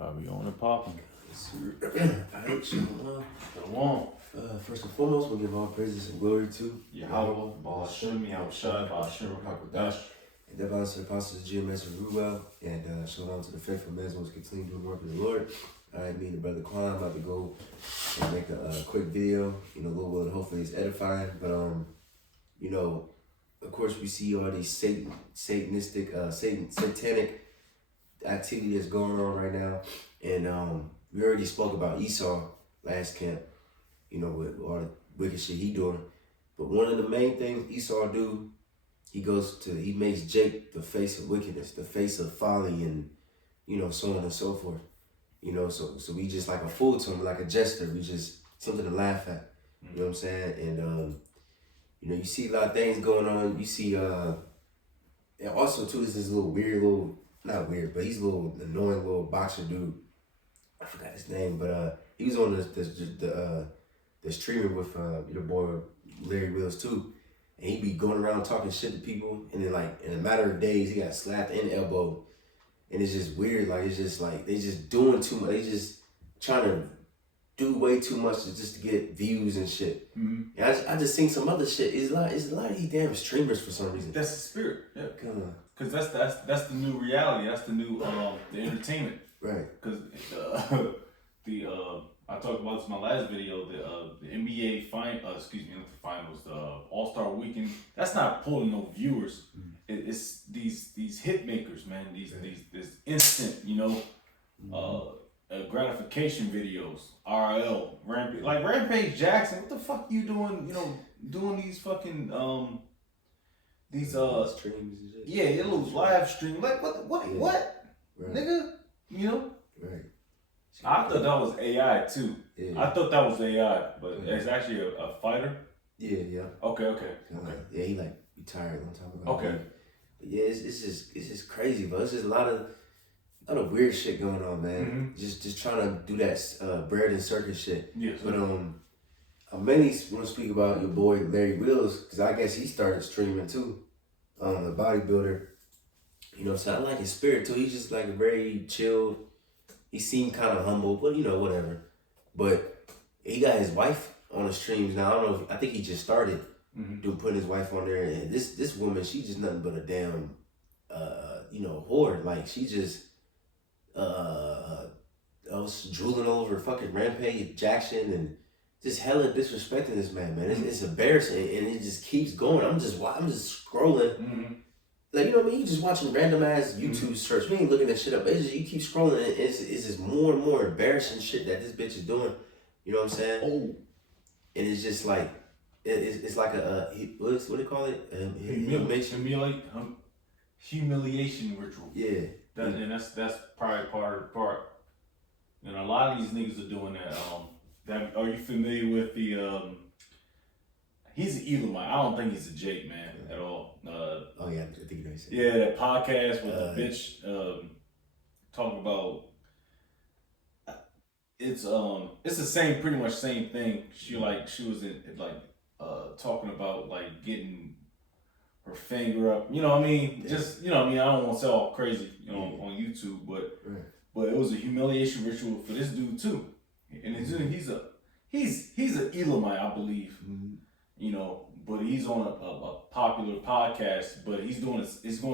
Probably on and popping. Alright, Shalom. first and foremost, we'll give all praises and glory to Yahweh, Ba'ashem, Yahushua, Ba'ashem, Hakodash. and that belongs to the apostles of GMS and Ruel, and shout out to the faithful men who continue doing the work of the Lord. Alright, me and Brother Quan about to go and make a quick video, a little bit, hopefully it's edifying, but of course we see all these satanic activity that's going on right now, and we already spoke about Esau last camp, with all the wicked shit he doing. But one of the main things Esau do, he makes Jake the face of wickedness, the face of folly, and so on and so forth. So we just like a fool to him, like a jester. We just something to laugh at. You know what I'm saying? And you see a lot of things going on. You see and also too, this little not weird, but he's a little annoying little boxer dude. I forgot his name, but he was on the streamer with your boy Larry Wills too, and he be going around talking shit to people, and then like in a matter of days he got slapped and elbowed, and it's just weird. Like it's just like they just doing too much. They just trying to do way too much just to get views and shit. Mm-hmm. And I just seen some other shit. It's a lot of these damn streamers for some reason. That's the spirit. Yeah. Come on. Cause that's the new reality. That's the new the entertainment. Right. Cause I talked about this in my last video. The NBA not the finals, the All-Star Weekend. That's not pulling no viewers. It's these hit makers, man. These instant, gratification videos. RL Rampage, like Rampage Jackson. What the fuck you doing? Doing these fucking these streams and shit. Yeah, it looks live stream. Like what? Right. Nigga, Right. I thought that was AI too. Yeah. I thought that was AI, but it's actually a fighter. Yeah. Okay. Yeah, he like retired a long time ago. Okay. But yeah, it's just crazy, but it's just a lot of weird shit going on, man. Mm-hmm. Just trying to do that bread and circus shit. Yes. But I mainly want to speak about your boy Larry Wills, because I guess he started streaming too. The bodybuilder. So I like his spirit too. He's just like a very chill. He seemed kind of humble, but whatever. But he got his wife on the streams now. I don't know. I think he just started putting his wife on there. And this woman, she's just nothing but a damn, whore. Like she just, I was drooling over fucking Rampage Jackson and just hella disrespecting this man. It's embarrassing, and it just keeps going. I'm just scrolling. Mm-hmm. Like, you just watching random ass YouTube search. We ain't looking at shit up. It's just, you keep scrolling, and it's just more and more embarrassing shit that this bitch is doing. You know what I'm saying? Oh. And it's just like, it's like what do they call it? Humiliation ritual. Yeah. And that's probably part. And a lot of these niggas are doing that. Are you familiar with the he's an Elamite. I don't think he's a Jake, man, at all. Oh yeah, I think you know. Yeah, that podcast with the bitch talking about it's the pretty much same thing. She was in talking about like getting her finger up. You know what I mean? Yeah. Just I don't want to sound all crazy, on YouTube, but it was a humiliation ritual for this dude too, and he's an Elamite, I believe. But he's on a popular podcast, but he's going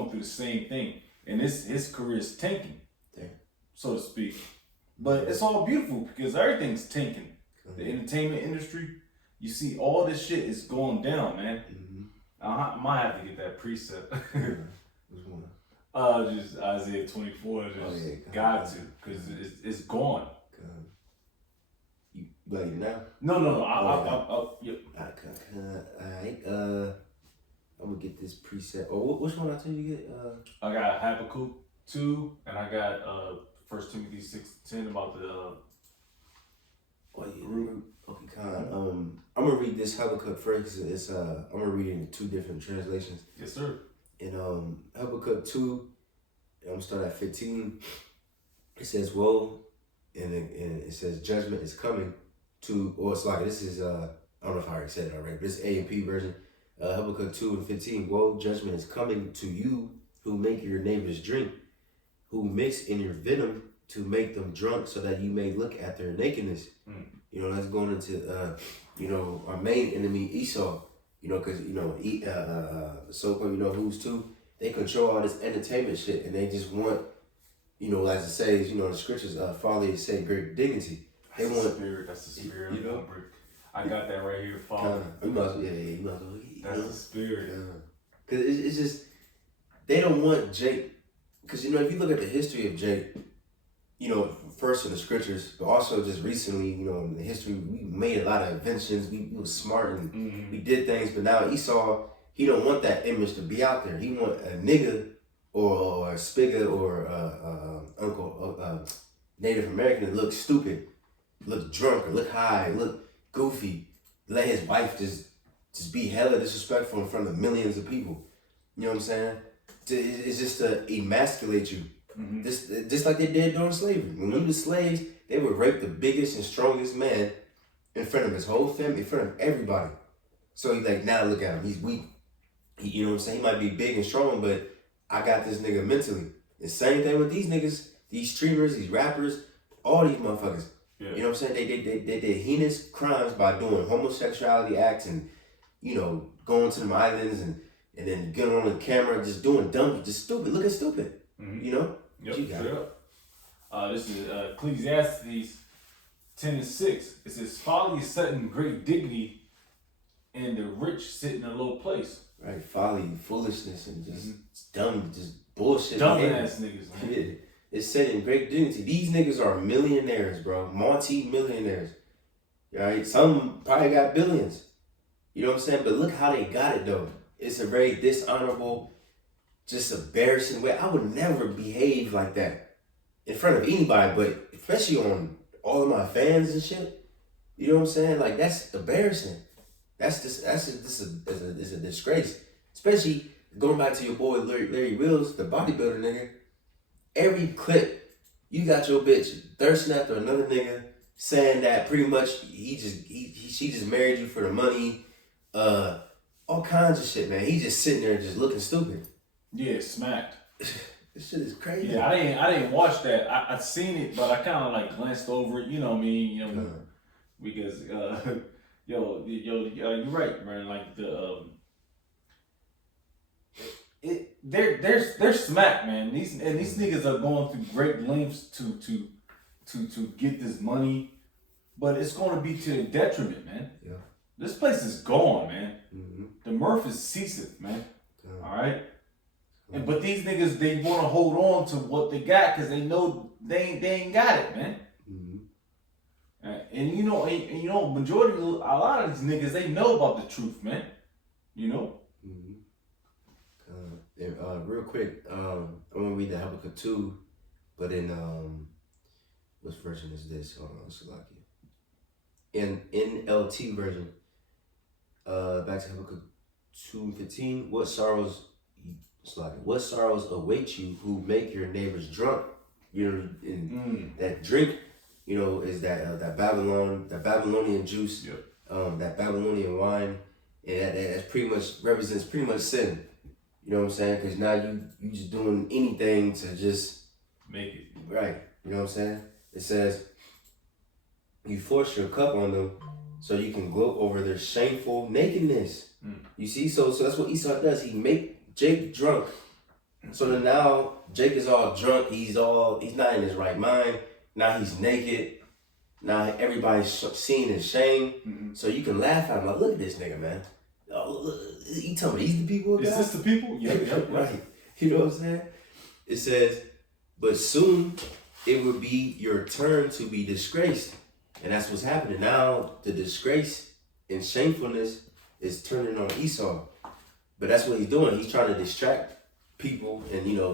through the same thing, and his career is tanking, so to speak. But it's all beautiful because everything's tanking. The entertainment industry, you see all this shit is going down, man. I might have to get that preset. Which one? Just Isaiah 24. Got to, because it's gone. You like it now? No. Yeah. Alright. I'm gonna get this preset. Oh, which one I tell you to get? I got Habakkuk 2, and I got 1 Timothy 6:10 about the group. Okay, Con. I'm gonna read this Habakkuk first. It's I'm gonna read it in two different translations. Yes, sir. In Habakkuk 2, I'm gonna start at 15. It says, "Woe," and it says, "Judgment is coming to," or it's like this is I don't know if I already said it already, but it's A&P version. Habakkuk 2:15. "Woe, judgment is coming to you who make your neighbors drink, who mix in your venom to make them drunk so that you may look at their nakedness. You know, that's going into, you know, our main enemy, Esau. You know, because, you know, so-called, you know, who's too, they control all this entertainment shit, and they just want, you know, as it says, you know, the scriptures, Father is saying great dignity. That's the spirit. That's the spirit. You know, I got that right here, Father. You might as well, you might as well. That's the spirit. Because it's just, they don't want Jake. Because, you know, if you look at the history of Jake, you know, first in the scriptures, but also just recently, you know, in the history, we made a lot of inventions. We were smart and we did things. But now Esau, he don't want that image to be out there. He want a nigga or a spigga or uncle, Native American to look stupid, look drunk, or look high, look goofy. Let his wife just be hella disrespectful in front of millions of people. You know what I'm saying? It's just to emasculate you. Just like they did during slavery. When we were slaves, they would rape the biggest and strongest man in front of his whole family, in front of everybody. So he's like, now look at him, he's weak. You know what I'm saying? He might be big and strong, but I got this nigga mentally. The same thing with these niggas, these streamers, these rappers, all these motherfuckers. Yeah. You know what I'm saying? They did heinous crimes by doing homosexuality acts and, you know, going to them islands and then getting on the camera, just doing dumb, just stupid, looking stupid. You know? Yep, this is Ecclesiastes 10:6. It says, folly is set in great dignity, and the rich sit in a low place. Right, folly, foolishness, and just dumb, just bullshit. Dumb ass niggas, man. Yeah. It's set in great dignity. These niggas are millionaires, bro. Multi-millionaires. Right? Some probably got billions. You know what I'm saying? But look how they got it, though. It's a very dishonorable, just embarrassing way. I would never behave like that in front of anybody, but especially on all of my fans and shit. You know what I'm saying? Like, that's embarrassing. That's a disgrace. Especially going back to your boy Larry Wills, the bodybuilder nigga. Every clip, you got your bitch thirsting after another nigga, saying that pretty much she just married you for the money, all kinds of shit, man. He just sitting there just looking stupid. Yeah, smacked. This shit is crazy. Yeah, I didn't watch that. I seen it, but I kind of like glanced over it. You know what I mean? You know, because you're right, man. Like they're smacked, man. These niggas are going through great lengths to get this money, but it's going to be to their detriment, man. Yeah. This place is gone, man. The mirth is ceaseth, man. All right. But these niggas, they want to hold on to what they got because they know they ain't got it, man. And you know, majority, a lot of these niggas, they know about the truth, man. You know. Real quick, I'm gonna read the Habakkuk 2, but in what version is this? Hold on, Salaki. In NLT version, back to Habakkuk 2:15. What sorrows await you who make your neighbors drunk? You know, that drink, you know, is that Babylonian juice, that Babylonian wine, and that pretty much represents sin. You know what I'm saying? Because now you just doing anything to just make it right. You know what I'm saying? It says you force your cup on them so you can gloat over their shameful nakedness. You see, so that's what Esau does. He make Jake drunk. So then now Jake is all drunk. He's not in his right mind. Now he's naked. Now everybody's seeing his shame. So you can laugh at him like, look at this nigga, man. Oh, look, you tell me these the people? Is this the people? Yep. Right. You know what I'm saying? It says, but soon it will be your turn to be disgraced. And that's what's happening. Now the disgrace and shamefulness is turning on Esau. But that's what he's doing. He's trying to distract people and, you know,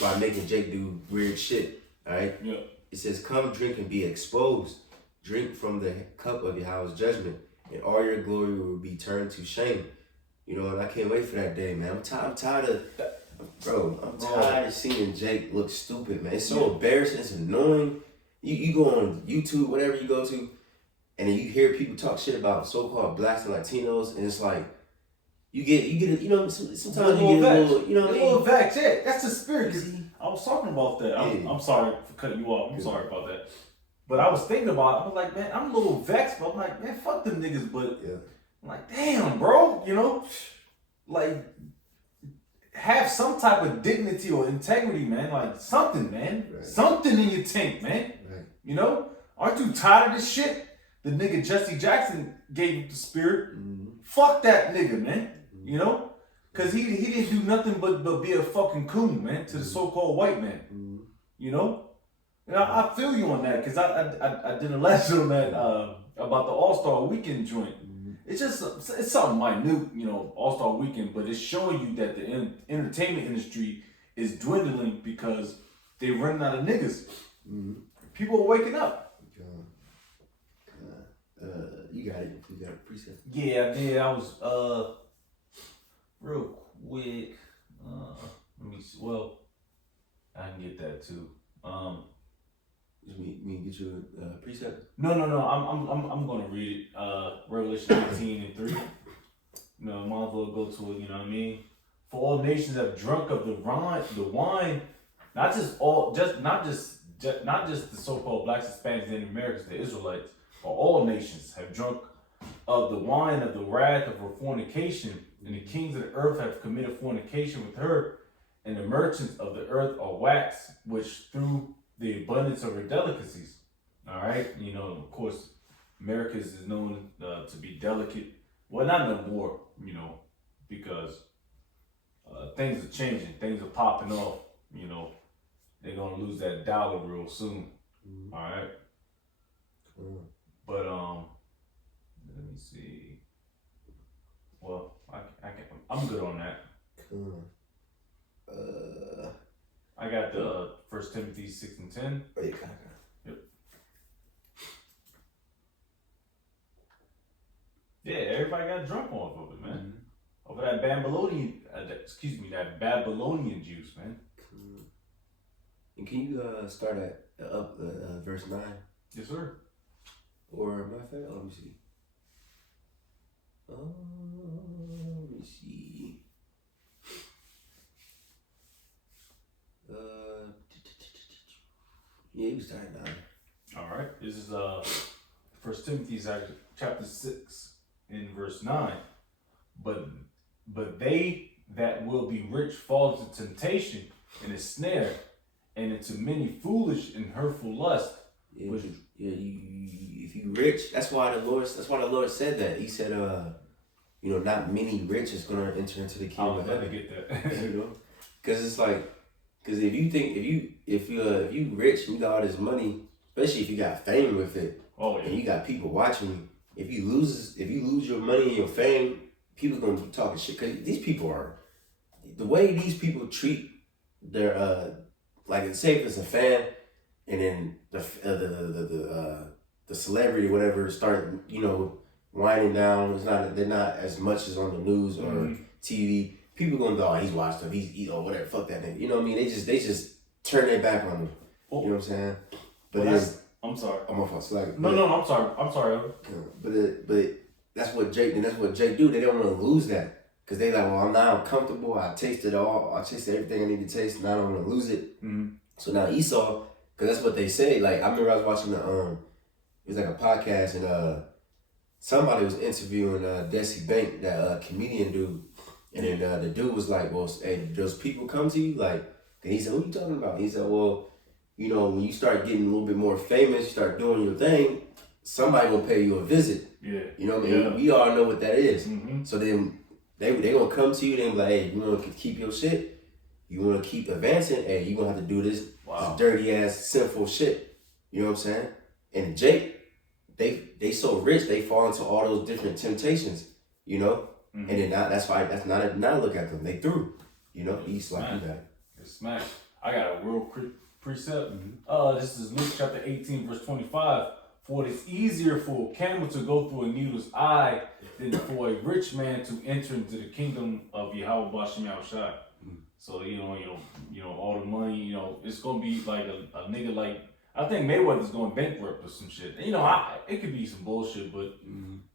by making Jake do weird shit. All right? Yeah. It says, come drink and be exposed. Drink from the cup of Yahweh's judgment, and all your glory will be turned to shame. You know, and I can't wait for that day, man. I'm tired of, I'm tired of seeing Jake look stupid, man. It's so embarrassing. It's annoying. You go on YouTube, whatever you go to, and then you hear people talk shit about so-called blacks and Latinos, and it's like, you get it, you know, sometimes you get a little, you know what I mean? A little vexed, yeah. That's the spirit. I was talking about that. Yeah. I'm sorry for cutting you off. I'm sorry about that. But I was thinking about it. I was like, man, I'm a little vexed, but I'm like, man, fuck them niggas. But I'm like, damn, bro, you know, like, have some type of dignity or integrity, man. Like, something, man. Right. Something in your tank, man. Right. You know? Aren't you tired of this shit? The nigga Jesse Jackson gave you the spirit. Mm-hmm. Fuck that nigga, man. You know? Because he didn't do nothing but be a fucking coon, man, to the so-called white man. Mm-hmm. You know? And I feel you on that, because I did a lesson on that about the All-Star Weekend joint. It's just, it's something minute, you know, All-Star Weekend, but it's showing you that the entertainment industry is dwindling because they're running out of niggas. Mm-hmm. People are waking up. You got it. You got a preset. Yeah, I did. I was, real quick, let me see. Well, I can get that too. Just me get you a preset. No. I'm gonna read it. Revelation 18:3. You know, might as well go to it. You know what I mean? For all nations have drunk of the wine, not just the so-called blacks, Hispanics, and Americans, the Israelites, but all nations have drunk of the wine of the wrath of her fornication, and the kings of the earth have committed fornication with her, and the merchants of the earth are waxed, which through the abundance of her delicacies. All right, you know, of course, Americans is known to be delicate. Well, not no more, you know, because things are changing, things are popping off. You know, they're gonna lose that dollar real soon. Mm-hmm. All right, but let me see. Well, I'm good on that. I got the 1 Timothy 6:10. Oh, yeah, Yep. Yeah, everybody got drunk off of it, man. Over that Babylonian, that Babylonian juice, man. And can you start at verse 9? Yes, sir. Or matter of fact, let me see. Let me see. Yeah, you start at 9. All right. This is 1 Timothy chapter 6 in verse 9. But they that will be rich fall into temptation and a snare, and into many foolish and hurtful lusts. Yeah, if you rich, that's why the Lord said that. He said, you know, not many rich is gonna enter into the kingdom. I was about to get that. You know, because it's like, because if you rich and you got all this money, especially if you got fame with it, and you got people watching you, if you lose your money and your fame, people gonna be talking shit. Cause these people are, the way these people treat their like, say if it's a fan, and then the celebrity or whatever start, you know, winding down. They're not as much as on the news or TV. People gonna go, oh, he's watched them, he's or whatever, fuck that nigga. You know what I mean? They just turn their back on them. You know what I'm saying? But I'm sorry. I'm off on slack. No, I'm sorry. But that's what Jake do. They don't want to lose that. Cause they like, well, I'm comfortable. I tasted all. I tasted everything I need to taste, and I don't want to lose it. Mm-hmm. So now Esau, cause that's what they say. Like I remember I was watching it was like a podcast, and somebody was interviewing Desi Bank, that comedian dude, and then the dude was like, well, hey, does people come to you? Like, and he said, what are you talking about? He said, well, you know, when you start getting a little bit more famous, you start doing your thing, somebody will pay you a visit. Yeah. You know what I mean? Yeah. We all know what that is. Mm-hmm. So then they gonna come to you, they be like, hey, you wanna keep your shit? You wanna keep advancing? Hey, you gonna have to do this dirty ass, sinful shit. You know what I'm saying? And Jake, they so rich, they fall into all those different temptations, you know? Mm-hmm. And then that's not a look at them. They through. You know, he's like, you got it. It's smash. I got a real quick precept. Mm-hmm. This is Luke chapter 18, verse 25. For it is easier for a camel to go through a needle's eye than for a rich man to enter into the kingdom of Yahweh Bashem Yahushua. Mm-hmm. So you know, all the money, you know, it's gonna be like a nigga like, I think Mayweather's going bankrupt or some shit. You know, it could be some bullshit, but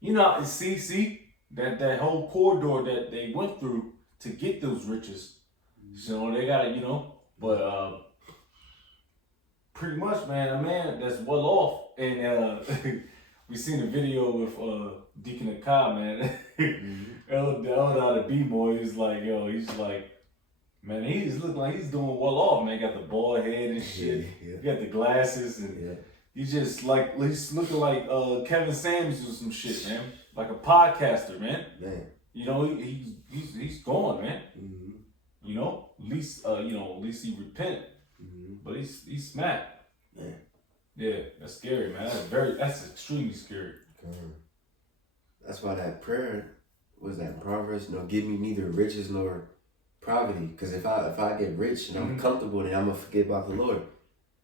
you know, see that whole corridor that they went through to get those riches. So they gotta, you know, But pretty much, man, a man that's well off, and we seen a video with Deacon Akai, man. The elder B-boy is like, yo, he's like, man, he's looking like he's doing well off, man. Got the bald head and shit. Yeah. He got the glasses, and he's just like, he's looking like Kevin Samuels or some shit, man. Like a podcaster, man. You know, he's going, man. Mm-hmm. You know, at least he repent. Mm-hmm. But he's smacked. Man. Yeah, that's scary, man. That's extremely scary. That's why that prayer was that in Proverbs, give me neither riches nor poverty. Because if I get rich and I'm comfortable, then I'm gonna forget about the Lord.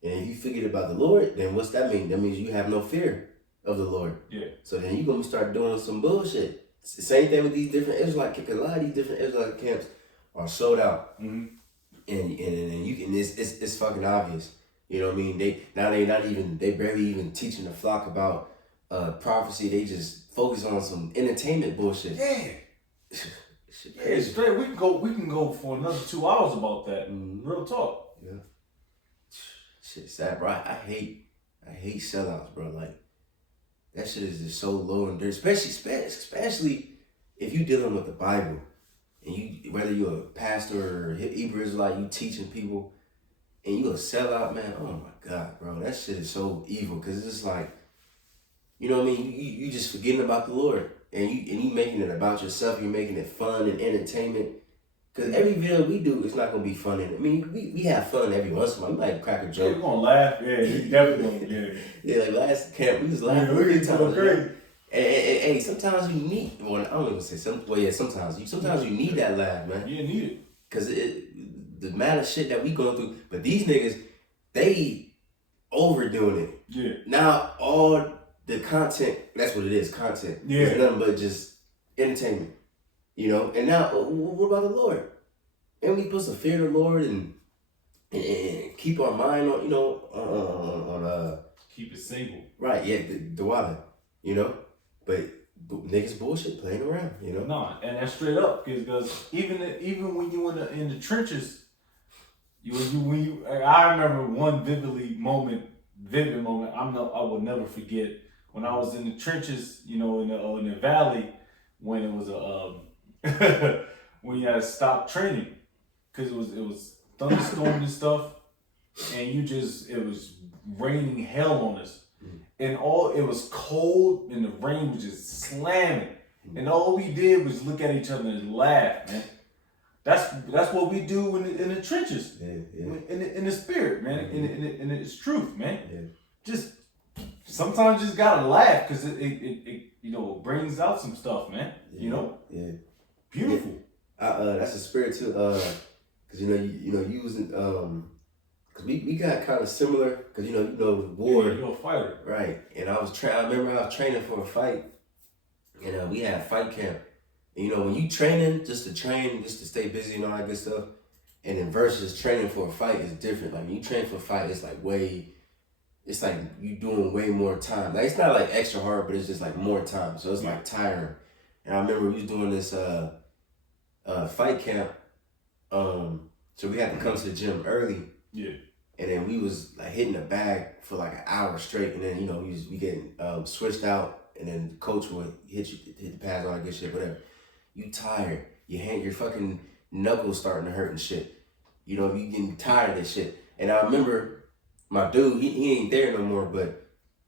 And if you forget about the Lord, then what's that mean? That means you have no fear of the Lord. Yeah. So then you're gonna start doing some bullshit. It's the same thing with these different Israelite camps. A lot of these different Israelite camps are sold out. Mm-hmm. And you can it's fucking obvious. You know what I mean? They barely even teaching the flock about prophecy. They just focus on some entertainment bullshit. Yeah. Yeah, straight. We can go for another 2 hours about that. Real talk. Yeah. Shit, sad, bro. I hate sellouts, bro. Like that shit is just so low and dirty. Especially if you dealing with the Bible, and you whether you're a pastor or Hebrew Israelite, you teaching people, and you a sellout, man. Oh my God, bro. That shit is so evil. Cause it's just like, you know what I mean? You just forgetting about the Lord. And you making it about yourself. You're making it fun and entertainment. Because every video we do, it's not going to be fun. I mean, we have fun every once in a while. We might crack a joke. Yeah, we're going to laugh. Yeah, you definitely going to. Yeah, like last camp, we was laughing. Yeah, we talking crazy. Hey, sometimes you need, well, I don't even say sometimes you need that laugh, man. You need it. Because the amount of shit that we going through. But these niggas, they overdoing it. Yeah. Now, all the content, that's what it is, content. Yeah. It's nothing but just entertainment, you know? And now, what about the Lord? And we supposed to fear the Lord and keep our mind on, on keep it single. Right, yeah, the wallet, you know? But niggas bullshit playing around, you know? Nah, and that's straight up, because even when you in the trenches, I remember one vivid moment I will never forget. When I was in the trenches, in the valley, when it was when you had to stop training, because it was thunderstorm and stuff, and it was raining hell on us, and it was cold, and the rain was just slamming, and all we did was look at each other and laugh, man. That's what we do in the trenches, in the spirit, man, in its truth, man. Yeah. Just. Sometimes you just gotta laugh because it brings out some stuff, man. Yeah. Yeah. Beautiful. Yeah. That's a spirit too. Cause using cause we got kind of similar. Cause the war. Yeah, you're a fighter. Right. And I remember I was training for a fight, and we had fight camp. And when you training just to stay busy and all that good stuff, and then versus training for a fight is different. Like when you train for a fight, it's like you doing way more time. Like it's not like extra hard, but it's just like more time. So it's like tiring. And I remember we was doing this fight camp. So we had to come to the gym early. Yeah. And then we was like hitting the bag for like an hour straight. And then we getting switched out. And then the coach would hit the pads, all that good shit, whatever. You tired. Your fucking knuckles starting to hurt and shit. You getting tired of this shit. And I remember. My dude, he ain't there no more, but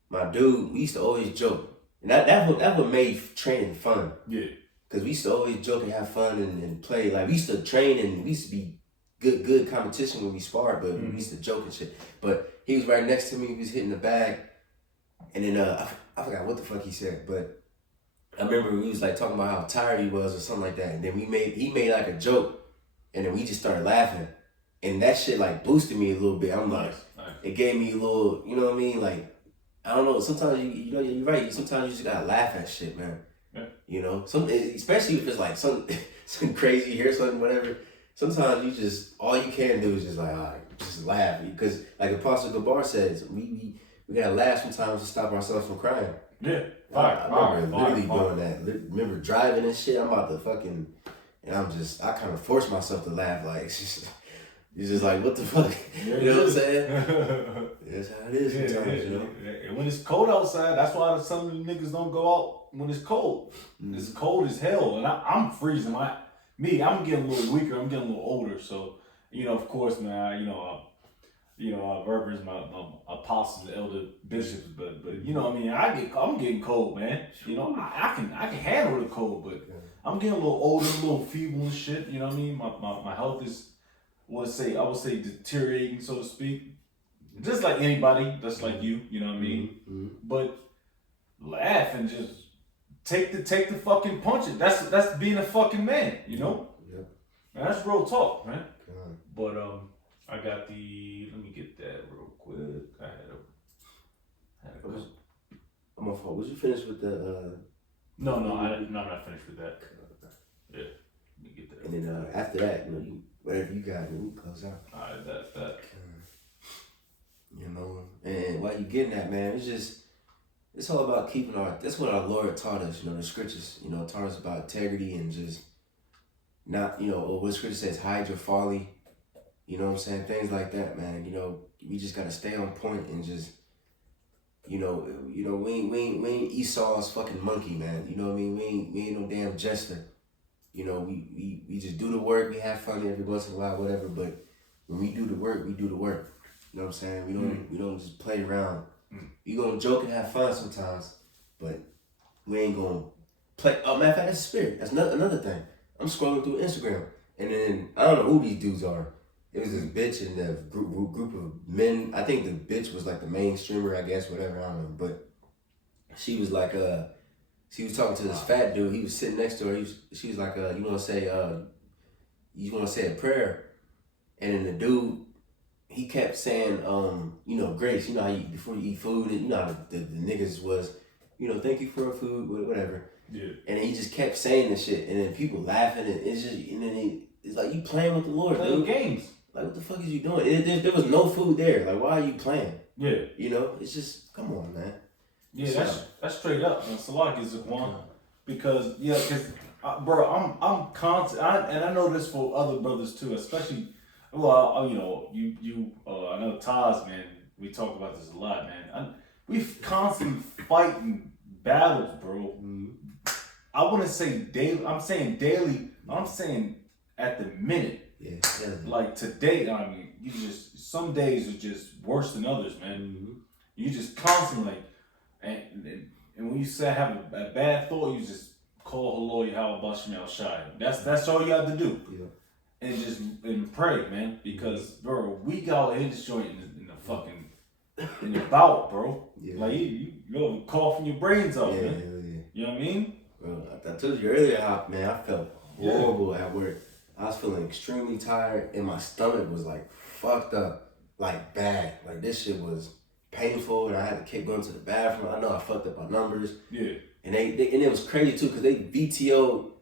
my dude, we used to always joke. And that what made training fun. Yeah. Because we used to always joke and have fun and play. Like, we used to train and we used to be good competition when we sparred, but we used to joke and shit. But he was right next to me, he was hitting the bag. And then, I forgot what the fuck he said, but I remember we was like talking about how tired he was or something like that. And then he made like a joke, and then we just started laughing. And that shit like boosted me a little bit. I'm like, it gave me a little, you know what I mean? Like, I don't know. Sometimes you're right. Sometimes you just gotta laugh at shit, man. Yeah. Especially if it's like some crazy here, something, whatever. Sometimes you just all you can do is just like, all right, just laugh, because like Apostle Gabar says, we gotta laugh sometimes to stop ourselves from crying. Yeah. I remember literally doing that. Remember driving and shit. I'm about to fucking, and I kind of force myself to laugh, like. You're just like, what the fuck? Yeah, You know what I'm saying? That's how it is sometimes, you know? And when it's cold outside, that's why some of the niggas don't go out when it's cold. It's cold as hell, and I'm freezing. I'm getting a little weaker. I'm getting a little older, so of course, man. Reverence my apostles, the elder bishops, but what I mean, I'm getting cold, man. I can handle the cold, but I'm getting a little older, a little feeble and shit. You know what I mean? My health is, I would say deteriorating, so to speak. Just like anybody, that's like you. You know what I mean? But laugh and just take the fucking punches. That's being a fucking man. Man, that's real talk, man. But I got let me get that real quick. I had a couple. I'm on fault. Was you finished with the? No, I'm not finished with that. Yeah, let me get that. And then after that, whatever you got, we close out. Alright, that. And while you getting that, man, it's all about keeping that's what our Lord taught us, the scriptures, taught us about integrity and just not, or what the scripture says, hide your folly, you know what I'm saying? Things like that, man. We just gotta stay on point and just, we ain't Esau's fucking monkey, man. You know what I mean? We ain't no damn jester. We just do the work, we have fun every once in a while, whatever, but when we do the work, we do the work. You know what I'm saying? We don't just play around. We gonna joke and have fun sometimes, but we ain't gonna play. Oh, matter of fact, that's the spirit. That's another thing. I'm scrolling through Instagram, and then I don't know who these dudes are. It was this bitch in the group of men. I think the bitch was like the main streamer, I guess, whatever. I don't know, but she was like, she was talking to this fat dude. He was sitting next to her. She was like, you want to say a prayer, and then the dude. He kept saying, grace, how you, before you eat food, and how the niggas was, thank you for food, whatever. Yeah. And he just kept saying this shit, and then people laughing, and it's like, you playing with the Lord, playing dude. Games. Like, what the fuck is you doing? There was no food there. Like, why are you playing? Yeah. It's just, come on, man. Yeah, that's straight up. And Salak is one. Because, bro, I'm constant, and I know this for other brothers too, especially. Well, I know Taz, man, we talk about this a lot, man. We constantly fighting battles, bro. I wouldn't say daily. I'm saying daily. I'm saying at the minute. Yeah. Like today, I mean, some days are just worse than others, man. You just constantly, and when you say have a bad thought, you just call Halloy Halabashim El Shai. That's all you have to do. Yeah. And pray, man, because bro, we got in this joint in the fucking in the bout, bro. Yeah. Like you go coughing your brains out, man. Yeah. You know what I mean? Bro, I told you earlier how, man, I felt horrible at work. I was feeling extremely tired, and my stomach was like fucked up, like bad. Like this shit was painful, and I had to keep going to the bathroom. I know I fucked up my numbers. Yeah. And and it was crazy too, cause they VTO,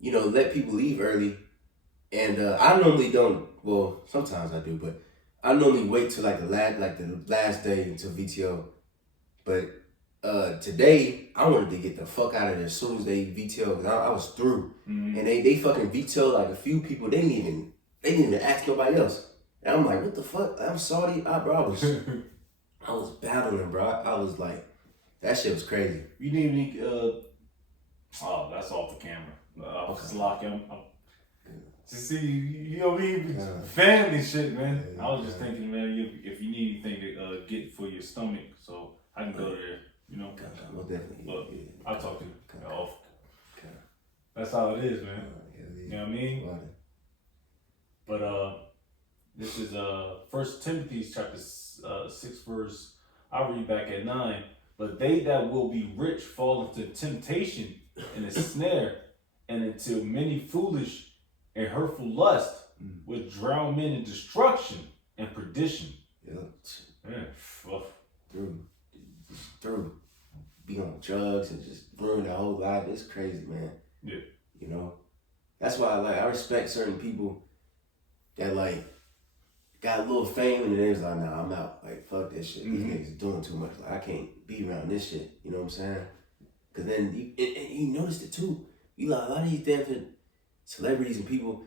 let people leave early. And I normally don't. Well, sometimes I do, but I normally wait till the last day until VTO. But today I wanted to get the fuck out of there as soon as they VTO, because I was through. And they fucking VTO like a few people. They didn't even ask nobody else. And I'm like, what the fuck? I'm sorry, bro. I was battling, bro. I was like, that shit was crazy. You need any? Oh, that's off the camera. Just lock him. To see, you know what I mean? Family shit, man. I was just thinking, man, if you need anything to get for your stomach, so I can go there, Well, definitely. Look, I'll talk to you off. That's how it is, man. You know what I mean? But this is 1 Timothy chapter 6 verse, I'll read back at 9. But they that will be rich fall into temptation and a snare, and into many foolish and hurtful lust, which drown men in destruction and perdition. Yeah. Through. Be on drugs and just ruin their whole life. It's crazy, man. Yeah. That's why I respect certain people that got a little fame and then they was like, nah, I'm out. Like, fuck this shit. These niggas doing too much. Like, I can't be around this shit. You know what I'm saying? Cause then you noticed it too. A lot of these damn celebrities and people,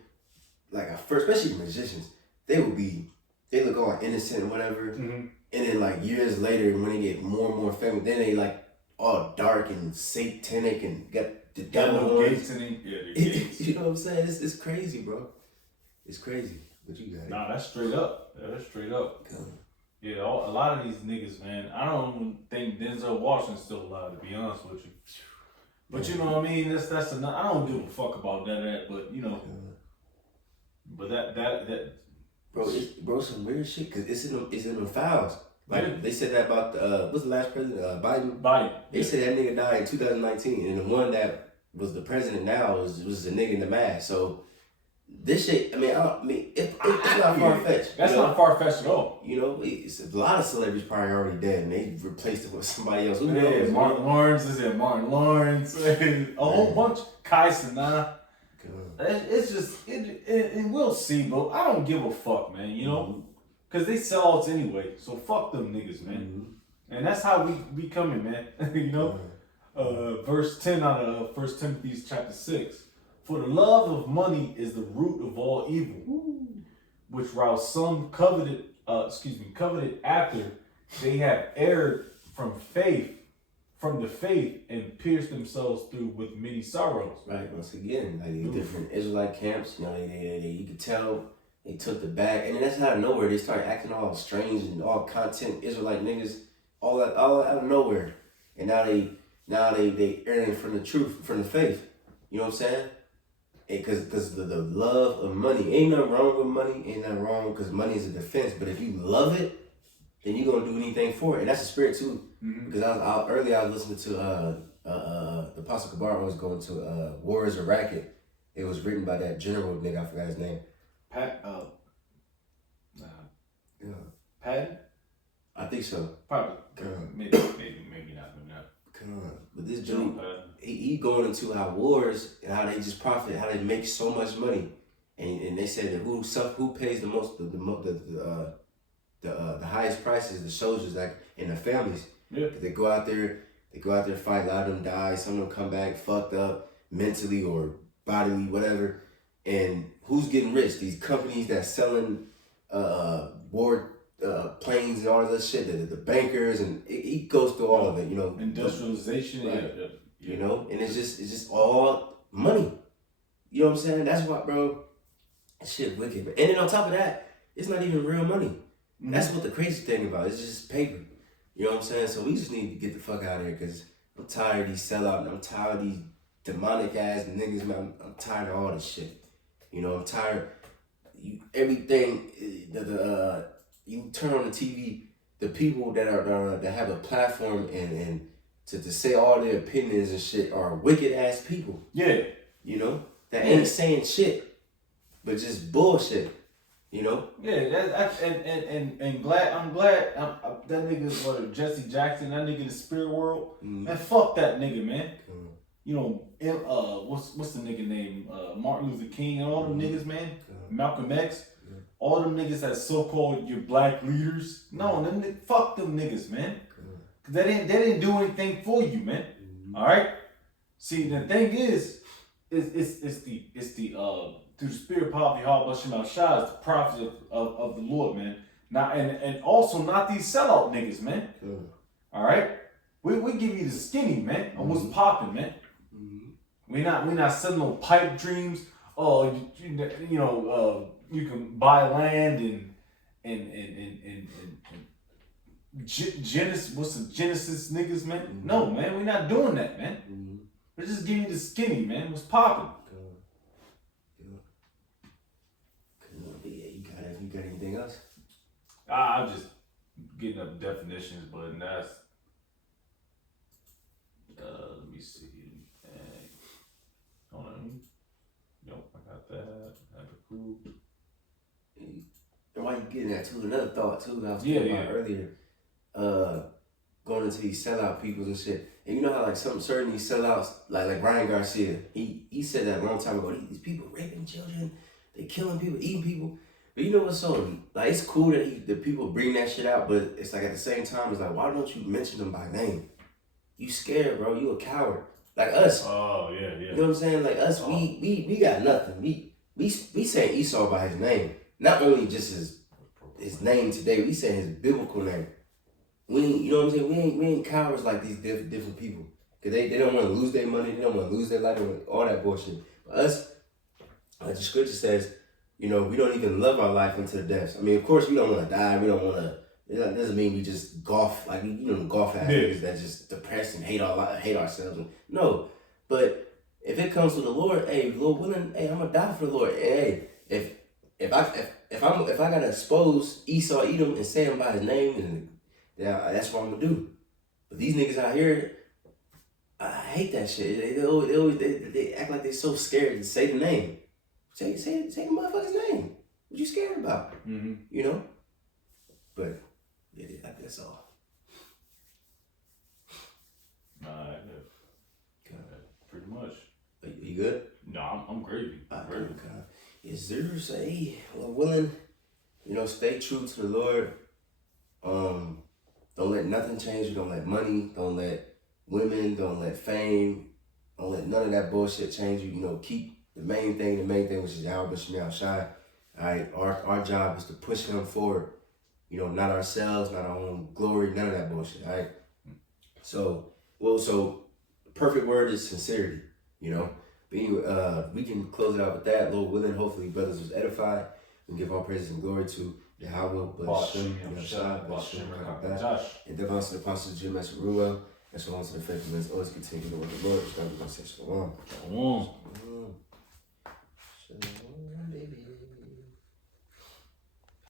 especially the musicians, they look all innocent or whatever. Mm-hmm. And then like years later, when they get more and more famous, then they like all dark and satanic and got the devil gates in it. Yeah, the gates. You know what I'm saying? It's crazy, bro. It's crazy. What you got? Nah, that's straight up. Yeah, that's straight up. Yeah, a lot of these niggas, man. I don't even think Denzel Washington's still alive, to be honest with you. But you know what I mean? That's enough. I don't give a fuck about that, but you know. But that. Bro, some weird shit because it's in the files. Like they said that about what's the last president? Biden. They said that nigga died in 2019, and the one that was the president now was the nigga in the mask. So this shit, it's not far fetched. That's not far fetched at all. You know, it's a lot of celebrities probably already dead, and they replaced it with somebody else. Who knows? Martin Lawrence is it? Martin Lawrence, a whole bunch. Kai Cenat. It's just and we'll see, but I don't give a fuck, man. You know, because they sell outs anyway. So fuck them niggas, man. And that's how we coming, man. You know, verse 10 out of 1 Timothy chapter 6. For the love of money is the root of all evil, which while some coveted after, they have erred from the faith, and pierced themselves through with many sorrows. Right. Once again, like the different Israelite camps, you know, they you could tell they took the bag, and then that's out of nowhere. They started acting all strange and all content Israelite niggas, all out of nowhere, and now they erring from the truth, from the faith. You know what I'm saying? Because the love of money, ain't nothing wrong with money, ain't nothing wrong because money is a defense. But if you love it, then you're gonna do anything for it, and that's a spirit too. Because earlier I was listening to the Apostle Kabar was going to War is a Racket. It was written by that general nigga, I forgot his name. Patton? I think so. Probably. Maybe not. Come on. But this dude, he going into how wars and how they just profit, how they make so much money. And they said that who pays the most, the highest prices, the soldiers, like, and the families. Yeah. They go out there, fight, a lot of them die, some of them come back fucked up mentally or bodily, whatever. And who's getting rich? These companies that's selling war planes and all of that shit, the bankers, and he goes through all of it, you know. Industrialization, right. Yeah. You know, and it's just all money. You know what I'm saying? That's why, bro, shit wicked. And then on top of that, it's not even real money. That's what the crazy thing about it. It's just paper. You know what I'm saying? So we just need to get the fuck out of here because I'm tired of these sellouts. I'm tired of these demonic ass niggas, man. I'm tired of all this shit. You know, I'm tired. Everything, you turn on the TV, the people that have a platform and to say all their opinions and shit are wicked ass people. Yeah. You know? That ain't saying shit, but just bullshit. You know? Yeah, I'm glad that nigga, Jesse Jackson, that nigga in the spirit world. Man, fuck that nigga, man. You know, what's the nigga name? Martin Luther King and all them niggas, man. Malcolm X. All them niggas that so-called your black leaders. No, fuck them niggas, man. Cause they didn't do anything for you, man. All right. See, the thing is, it's the through the spirit power of Yahweh Shem Shah is the prophet of the Lord, man. Now and also not these sellout niggas, man. All right. We give you the skinny, man. On what's popping, man. We not selling no pipe dreams. Oh, you know, you can buy land and Genesis. What's the Genesis niggas, man? No, man, we not doing that, man. We're just giving you the skinny, man. What's popping? You got anything else? I'm just getting up definitions, but that's let me see. Hold on. Yep, I got that. Approved. And while you getting that too, another thought too that I was talking about earlier, going into these sellout peoples and shit. And you know how like certain these sellouts, like Ryan Garcia, he said that a long time ago. These people raping children, they killing people, eating people. But you know what's so like? It's cool that the people bring that shit out, but it's like at the same time, it's like, why don't you mention them by name? You scared, bro. You a coward. Like us. Oh yeah. You know what I'm saying? Like us, we got nothing. We say Esau by his name. not only just his name today, we say his biblical name. We ain't, you know what I'm saying? We ain't cowards like these different people. Cause they don't want to lose their money, they don't want to lose their life, all that bullshit. But us, like the scripture says, you know, we don't even love our life unto the death. I mean, of course, we don't want to die. We don't want to. That doesn't mean we just golf like you know golf athletes that just depressed and hate ourselves. No, but if it comes to the Lord, hey, Lord willing, hey, I'm gonna die for the Lord. Hey, if I gotta expose Esau, Edom, and say him by his name, and that's what I'm gonna do. But these niggas out here, I hate that shit. They act like they're so scared to say the name. Say the motherfucker's name. What you scared about? Mm-hmm. You know? But yeah, I think that's all. Pretty much. You good? No, I'm gravy. Okay. Yes, sir. Say, well, willing, you know, stay true to the Lord. Don't let nothing change you. Don't let money. Don't let women. Don't let fame. Don't let none of that bullshit change you. You know, keep the main thing, which is Yahweh Shemel Shai. All right, our job is to push him forward. You know, not ourselves, not our own glory, none of that bullshit. All right. So the perfect word is sincerity. You know. But anyway, we can close it out with that. Lord willing, hopefully brothers was edified. We give all praises and glory to Yahweh, Bashem, Yahshua, Bashem, Rakabah, and devons to the apostles, Jim, and Ruel, and so on to the faithful ones. Always continue to work the Lord. We're going to say shalom. Shalom. Shalom.